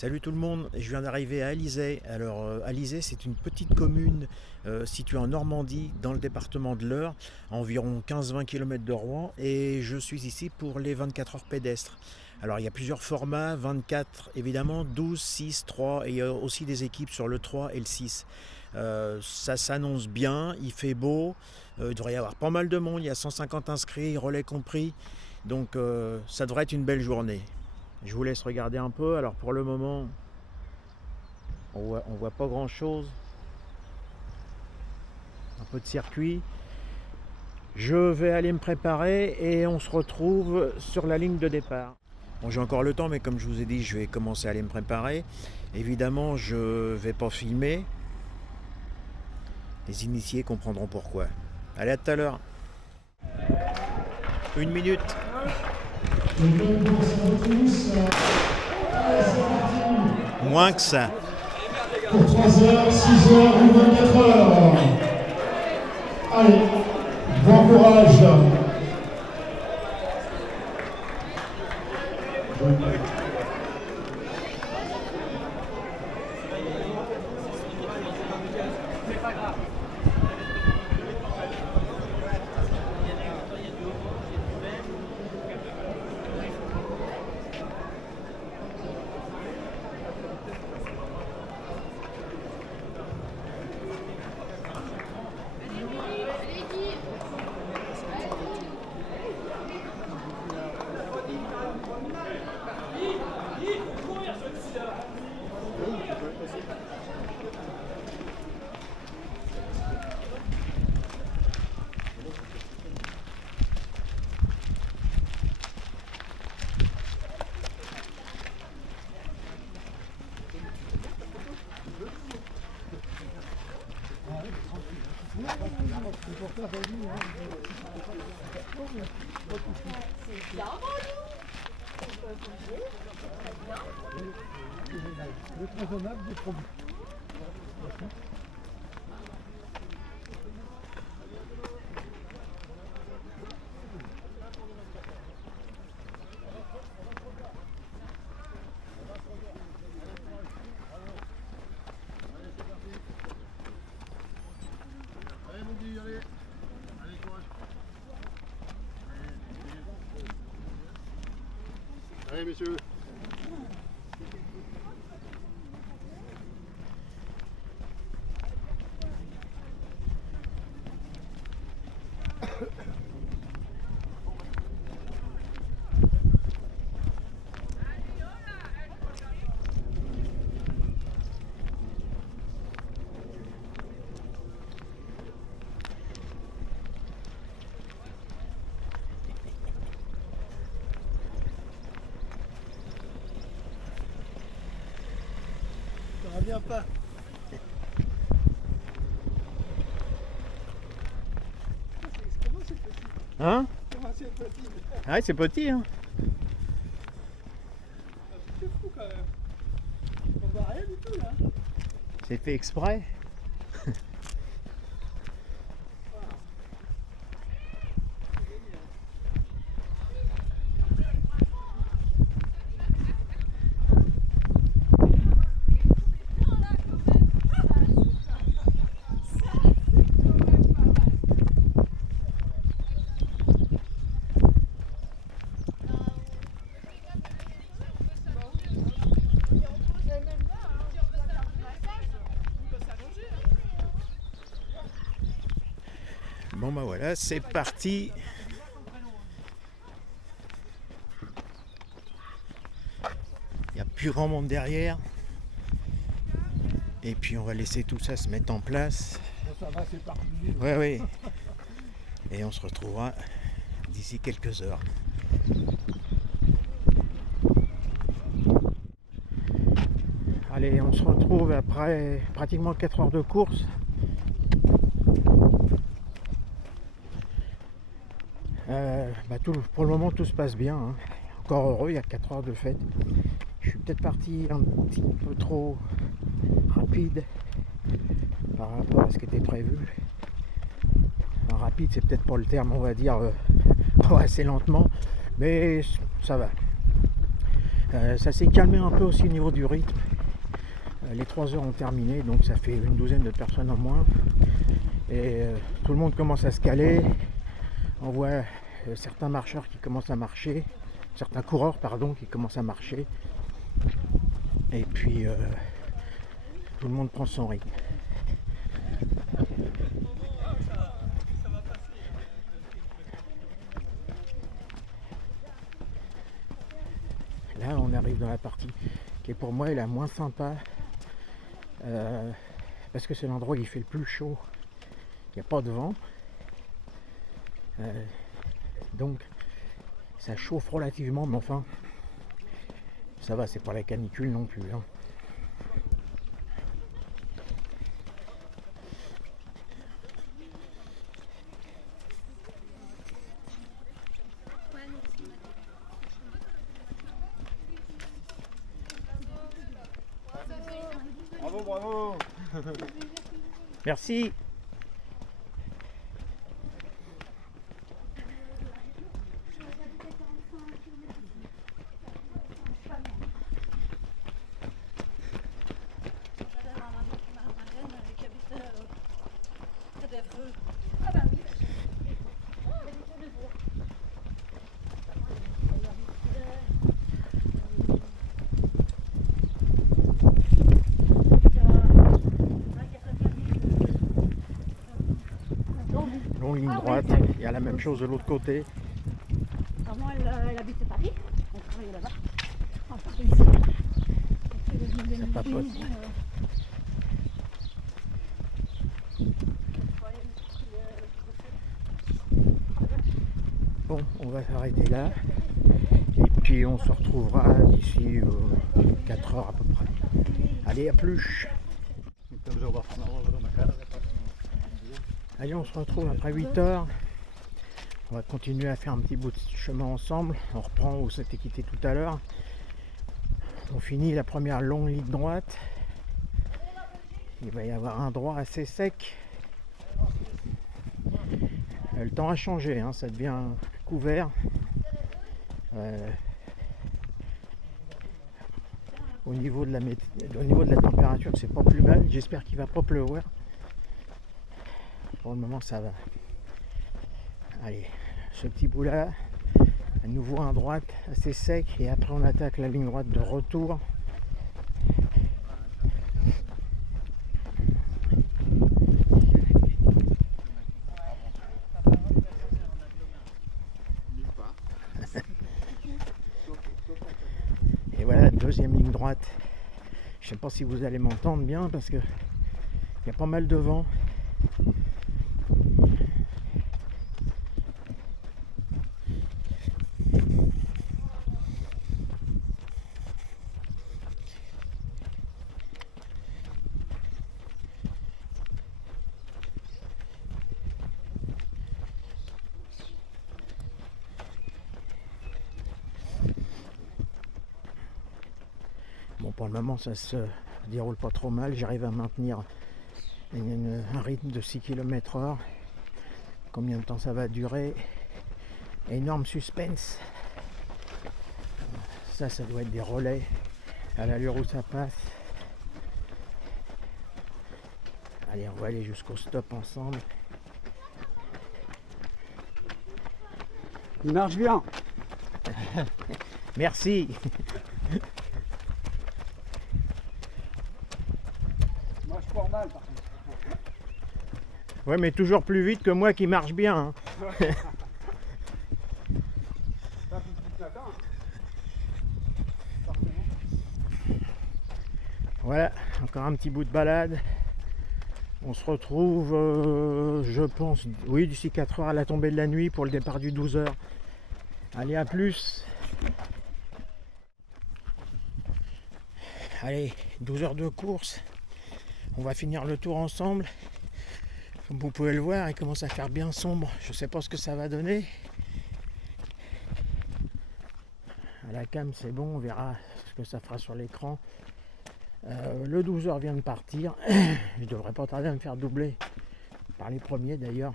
Salut tout le monde, je viens d'arriver à Alizay. Alors Alizay, c'est une petite commune située en Normandie, dans le département de l'Eure, à environ 15-20 km de Rouen, et je suis ici pour les 24 heures pédestres. Alors il y a plusieurs formats, 24 évidemment, 12, 6, 3, et il y a aussi des équipes sur le 3 et le 6. Ça s'annonce bien, il fait beau, il devrait y avoir pas mal de monde, il y a 150 inscrits, relais compris, donc ça devrait être une belle journée. Je vous laisse regarder un peu. Alors pour le moment, on voit pas grand chose. Un peu de circuit. Je vais aller me préparer et on se retrouve sur la ligne de départ. Bon, j'ai encore le temps, mais comme je vous ai dit, je vais commencer à aller me préparer. Évidemment, je vais pas filmer. Les initiés comprendront pourquoi. Allez, à tout à l'heure. 1 minute. Moins que ça. Pour 3 heures, 6 heures ou 24 heures. Allez, bon courage. Le raisonnable des produits. Allez mon Guy, allez. Allez, courage. Allez messieurs. Ça va bien pas. Comment c'est possible? Hein? Comment c'est possible? Ah ouais, c'est petit, hein? C'est fou quand même. On voit rien du tout là. C'est fait exprès. Bon bah voilà, c'est parti. Il n'y a plus grand monde derrière. Et puis on va laisser tout ça se mettre en place. Bon, ça va, c'est parti. Ouais, oui. Et on se retrouvera d'ici quelques heures. Allez, on se retrouve après pratiquement 4 heures de course. Pour le moment, tout se passe bien, hein. Encore heureux, il y a 4 heures de fête. Je suis peut-être parti un petit peu trop rapide par rapport à ce qui était prévu. Enfin, rapide, c'est peut-être pas le terme, on va dire, assez lentement, mais ça va. Ça s'est calmé un peu aussi au niveau du rythme. Les 3 heures ont terminé, donc ça fait une douzaine de personnes en moins. Et tout le monde commence à se caler. On voit certains marcheurs qui commencent à marcher, certains coureurs pardon qui commencent à marcher. Et puis tout le monde prend son rythme. Là on arrive dans la partie qui est pour moi la moins sympa parce que c'est l'endroit où il fait le plus chaud, il n'y a pas de vent, donc ça chauffe relativement, mais enfin ça va, c'est pas la canicule non plus hein. Bravo, bravo. Merci. Longue ligne droite, il y a la même chose de l'autre côté. Maman, elle habite Paris, elle travaille là-bas. On part ici. Ça papote. Bon, on va s'arrêter là. Et puis on se retrouvera d'ici 4 heures à peu près. Allez, à plus. Allez, on se retrouve après 8 heures. On va continuer à faire un petit bout de chemin ensemble. On reprend où s'était quitté tout à l'heure. On finit la première longue ligne droite. Il va y avoir un droit assez sec. Le temps a changé, hein, ça devient couvert. Au niveau de la température, c'est pas plus mal. J'espère qu'il va pas pleuvoir. Pour le moment, ça va. Allez, ce petit bout là, à nouveau un droite assez sec, et après on attaque la ligne droite de retour. Et voilà, deuxième ligne droite. Je sais pas si vous allez m'entendre bien parce que il y a pas mal de vent. Bon, pour le moment, ça se déroule pas trop mal. J'arrive à maintenir un rythme de 6 km/h. Combien de temps ça va durer? Énorme suspense. Ça doit être des relais à l'allure où ça passe. Allez, on va aller jusqu'au stop ensemble. Il marche bien. Merci. Moi je cours mal par contre. Ouais, mais toujours plus vite que moi qui marche bien, hein. Pas tout de suite matin. Forcément. Voilà, encore un petit bout de balade. On se retrouve, je pense, oui, d'ici 4 heures à la tombée de la nuit pour le départ du 12 heures. Allez, à plus. Allez, 12 heures de course. On va finir le tour ensemble. Comme vous pouvez le voir, il commence à faire bien sombre. Je ne sais pas ce que ça va donner. À la cam, c'est bon, on verra ce que ça fera sur l'écran. Le 12 heures vient de partir. Je devrais pas tarder à me faire doubler par les premiers d'ailleurs.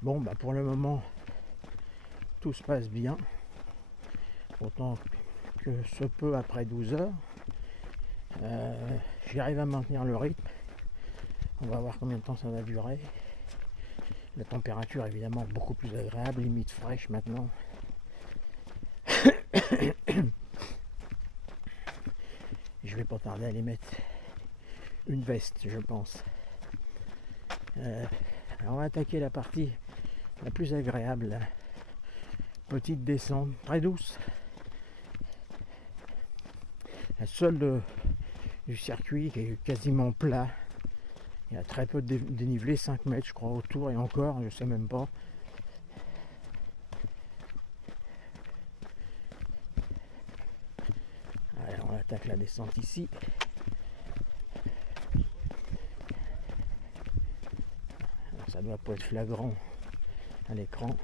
Bon, bah pour le moment, tout se passe bien. Autant que ce peu après 12 heures. J'arrive à maintenir le rythme. On va voir combien de temps ça va durer. La température évidemment beaucoup plus agréable, limite fraîche maintenant. Je vais pas tarder à aller mettre une veste, je pense. Alors on va attaquer la partie la plus agréable. Là. Petite descente, très douce. La seule du circuit qui est quasiment plat. Il y a très peu de dénivelé, 5 mètres je crois autour et encore, je sais même pas. Allez, on attaque la descente ici. Alors, ça doit pas être flagrant à l'écran.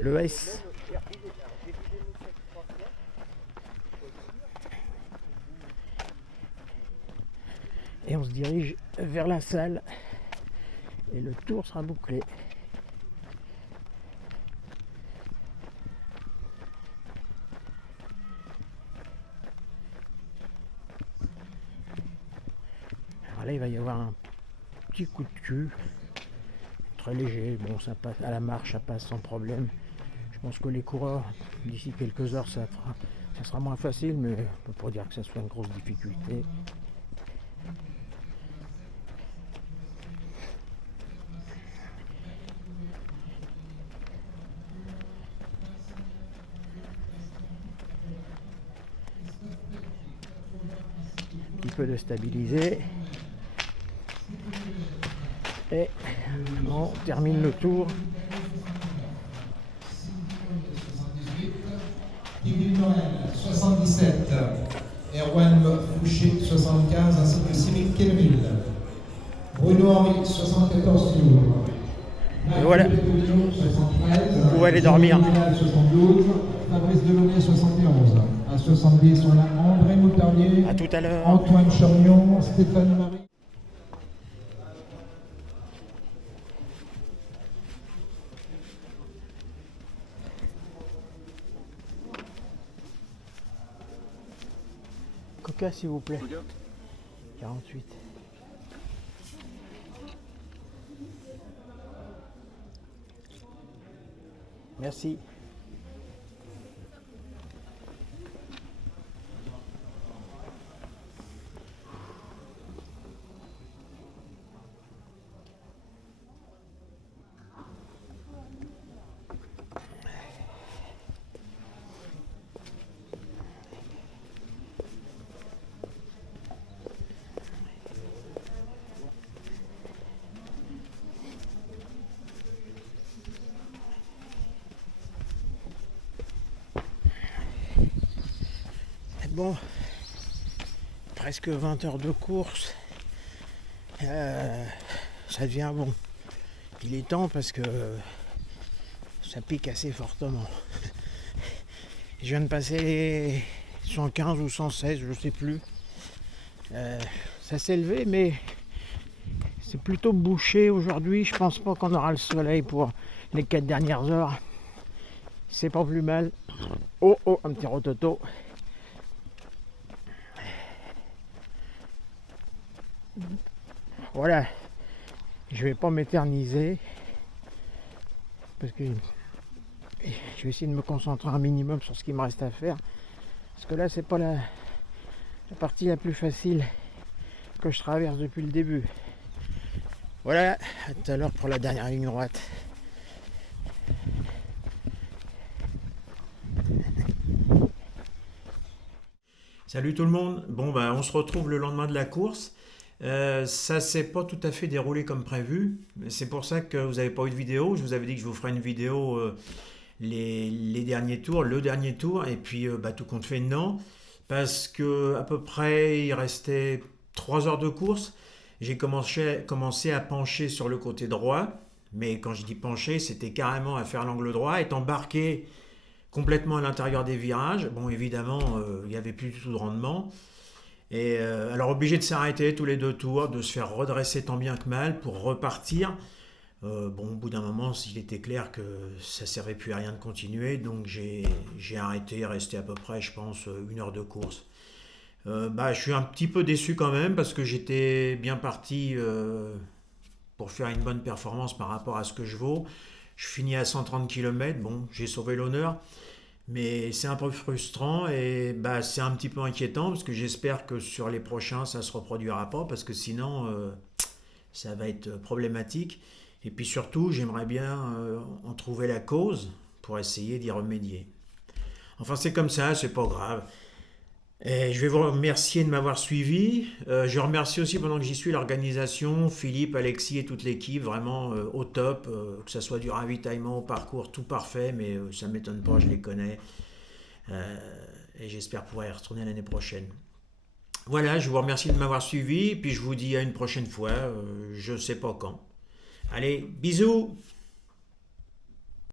Le S. Et on se dirige vers la salle et le tour sera bouclé. Alors là il va y avoir un petit coup de cul très léger, bon ça passe à la marche, ça passe sans problème. Je pense que les coureurs d'ici quelques heures ça sera moins facile, mais on peut pas dire que ça soit une grosse difficulté. Un petit peu de stabiliser et on termine le tour. Kevin Noël, 77. Erwan Fouché, 75, ainsi que Cédric Kelville. Bruno Henry, 74 tours. Et voilà. 73. Vous pouvez aller dormir. 72. Fabrice Delaunay, 71. À 70, on a André Moutardier. À tout à l'heure. Antoine Charnion, Stéphane Marie. Coca s'il vous plaît. 48. Merci. Bon, presque 20 heures de course, ça devient bon. Il est temps parce que ça pique assez fortement. Je viens de passer les 115 ou 116, je sais plus. Ça s'est levé, mais c'est plutôt bouché aujourd'hui. Je pense pas qu'on aura le soleil pour les 4 dernières heures. C'est pas plus mal. Oh, un petit rototo. Voilà, je vais pas m'éterniser parce que je vais essayer de me concentrer un minimum sur ce qui me reste à faire, parce que là c'est pas la partie la plus facile que je traverse depuis le début. Voilà, à tout à l'heure pour la dernière ligne droite. Salut tout le monde. Bon on se retrouve le lendemain de la course. Ça s'est pas tout à fait déroulé comme prévu. C'est pour ça que vous n'avez pas eu de vidéo. Je vous avais dit que je vous ferais une vidéo les derniers tours, le dernier tour, et puis tout compte fait non, parce que à peu près il restait 3 heures de course. J'ai commencé à pencher sur le côté droit, mais quand je dis pencher, c'était carrément à faire l'angle droit, être embarqué complètement à l'intérieur des virages. Bon, évidemment, il n'y avait plus du tout de rendement. Et alors obligé de s'arrêter tous les 2 tours, de se faire redresser tant bien que mal pour repartir. Bon, au bout d'un moment, il était clair que ça ne servait plus à rien de continuer, donc j'ai arrêté, resté à peu près, je pense, 1 heure de course. Je suis un petit peu déçu quand même parce que j'étais bien parti pour faire une bonne performance par rapport à ce que je vaux. Je finis à 130 km, bon, j'ai sauvé l'honneur, mais c'est un peu frustrant et c'est un petit peu inquiétant parce que j'espère que sur les prochains, ça ne se reproduira pas parce que sinon, ça va être problématique. Et puis surtout, j'aimerais bien en trouver la cause pour essayer d'y remédier. Enfin, c'est comme ça, c'est pas grave. Et je vais vous remercier de m'avoir suivi. Je remercie aussi pendant que j'y suis l'organisation, Philippe, Alexis et toute l'équipe, vraiment au top, que ce soit du ravitaillement au parcours, tout parfait, mais ça ne m'étonne pas, je les connais. Et j'espère pouvoir y retourner l'année prochaine. Voilà, je vous remercie de m'avoir suivi, puis je vous dis à une prochaine fois, je ne sais pas quand. Allez, bisous!